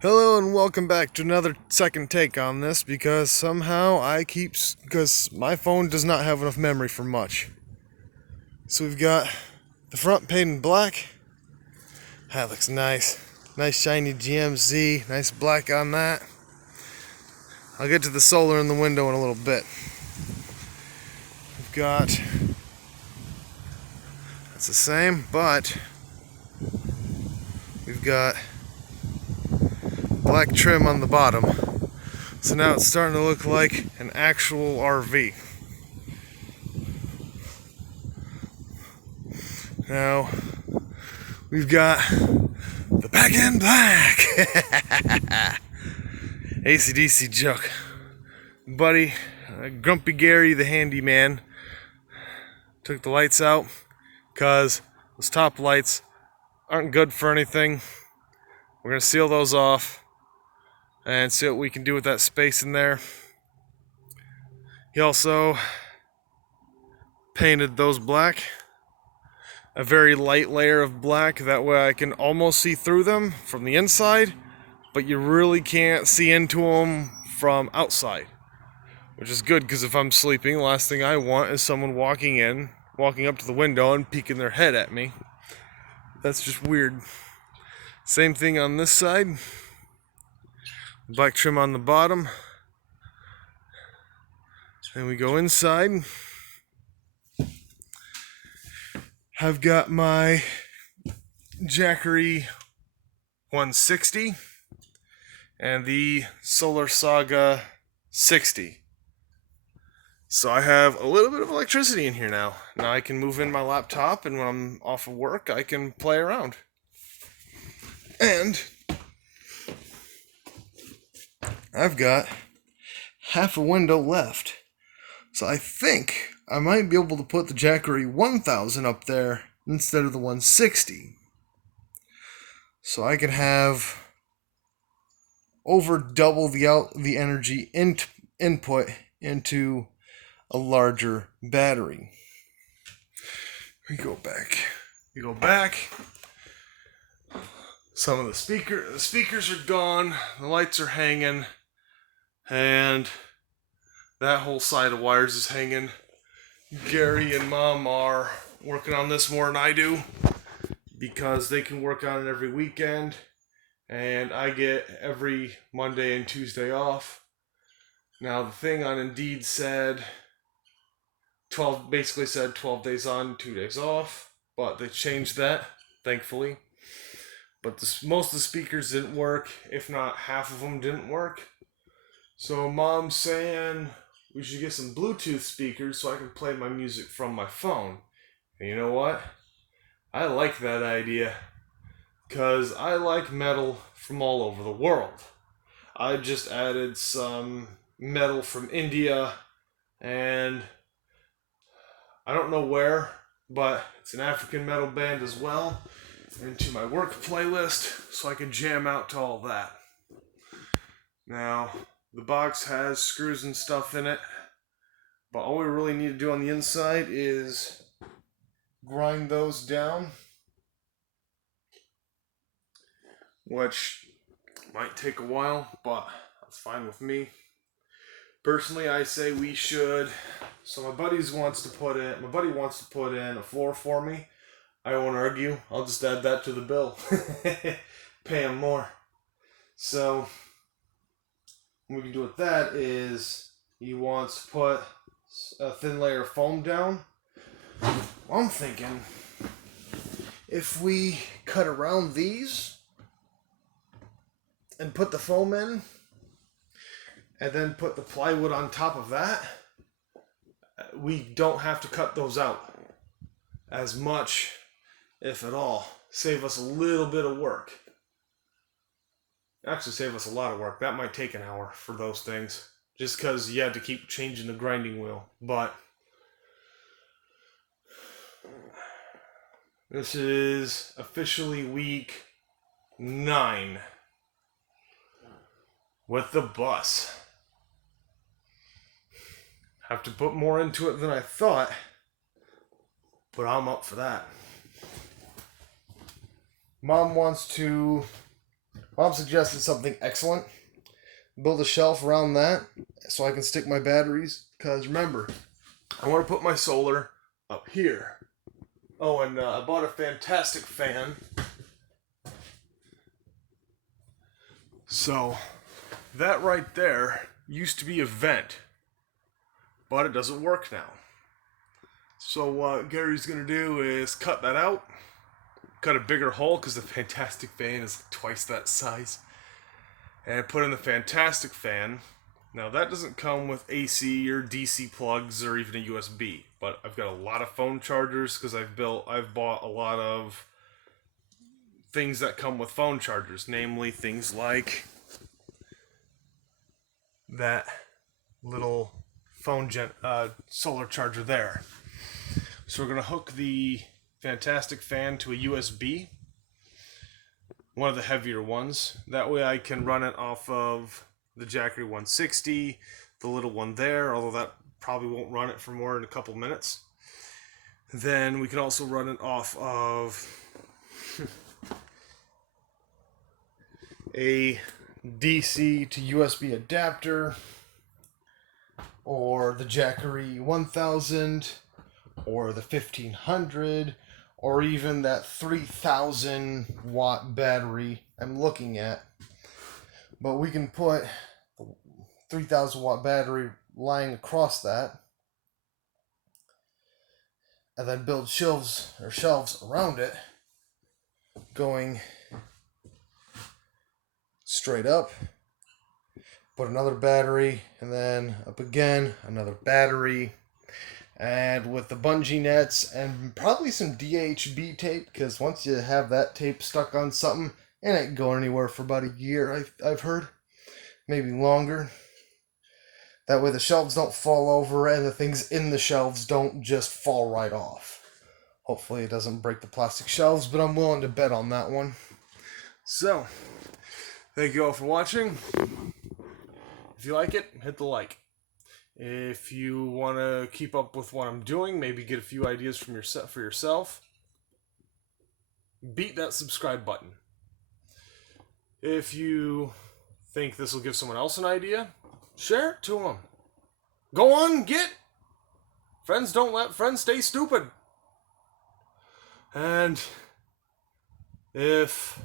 Hello and welcome back to another second take on this because because my phone does not have enough memory for much. So we've got the front painted black. That looks nice. Nice shiny GMZ, nice black on that. I'll get to the solar in the window in a little bit. We've got, that's the same, but we've got black trim on the bottom. So now it's starting to look like an actual RV. Now, we've got the back end black. AC/DC joke. Buddy, Grumpy Gary the handyman, took the lights out because those top lights aren't good for anything. We're going to seal those off and see what we can do with that space in there. He also painted those black, a very light layer of black, that way I can almost see through them from the inside, but you really can't see into them from outside, which is good because if I'm sleeping, the last thing I want is someone walking up to the window and peeking their head at me. That's just weird. Same thing on this side. Black trim on the bottom. Then we go inside. I've got my Jackery 160 and the Solar Saga 60. So I have a little bit of electricity in here now. Now I can move in my laptop, and when I'm off of work, I can play around. And I've got half a window left. So I think I might be able to put the Jackery 1000 up there instead of the 160. So I can have over double the energy input into a larger battery. We go back. Some of the speakers are gone, the lights are hanging, and that whole side of wires is hanging. Gary and Mom are working on this more than I do because they can work on it every weekend, and I get every Monday and Tuesday off. Now the thing on Indeed said 12 days on, 2 days off, but they changed that, thankfully. But most of the speakers didn't work, if not half of them didn't work. So Mom's saying we should get some Bluetooth speakers so I can play my music from my phone. And you know what? I like that idea because I like metal from all over the world. I just added some metal from India, and I don't know where, but it's an African metal band as well, into my work playlist so I can jam out to all that. Now, the box has screws and stuff in it, but all we really need to do on the inside is grind those down, which might take a while, but that's fine with me. Personally, I say we should. So my buddy wants to put in a floor for me. I won't argue. I'll just add that to the bill. Pay him more. So what we can do with that is he wants to put a thin layer of foam down. Well, I'm thinking if we cut around these and put the foam in, and then put the plywood on top of that, we don't have to cut those out as much, if at all. Save us a little bit of work. Actually, save us a lot of work. That might take an hour for those things, just because you had to keep changing the grinding wheel. But this is officially week 9 with the bus. Have to put more into it than I thought, but I'm up for that. Mom wants to Mom suggested something excellent. Build a shelf around that so I can stick my batteries. Because remember, I want to put my solar up here. Oh, and I bought a fantastic fan. So, that right there used to be a vent. But it doesn't work now. So what Gary's going to do is cut that out. Cut a bigger hole because the fantastic fan is like twice that size. And put in the fantastic fan. Now that doesn't come with AC or DC plugs or even a USB, but I've got a lot of phone chargers because I've bought a lot of things that come with phone chargers, namely things like that little solar charger there. So we're going to hook the fantastic fan to a USB, one of the heavier ones. That way I can run it off of the Jackery 160, the little one there, although that probably won't run it for more than a couple minutes. Then we can also run it off of a DC to USB adapter, or the Jackery 1000, or the 1500, or even that 3000 watt battery I'm looking at. But we can put 3,000 watt battery lying across that, and then build shelves around it, going straight up. Put another battery, and then up again, another battery, and with the bungee nets and probably some DHB tape, because once you have that tape stuck on something, it ain't going anywhere for about a year, I've heard, maybe longer. That way the shelves don't fall over and the things in the shelves don't just fall right off. Hopefully it doesn't break the plastic shelves, but I'm willing to bet on that one. So, thank you all for watching. If you like it, hit the like. If you want to keep up with what I'm doing, maybe get a few ideas for yourself, beat that subscribe button. If you think this will give someone else an idea, share it to them. Go on, get. Friends don't let friends stay stupid. And if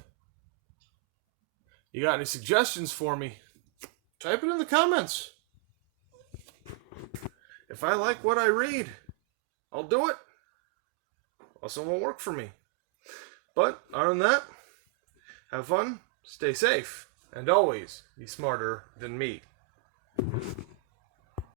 you got any suggestions for me, type it in the comments. If I like what I read, I'll do it. Also, it won't work for me. But other than that, have fun, stay safe, and always be smarter than me.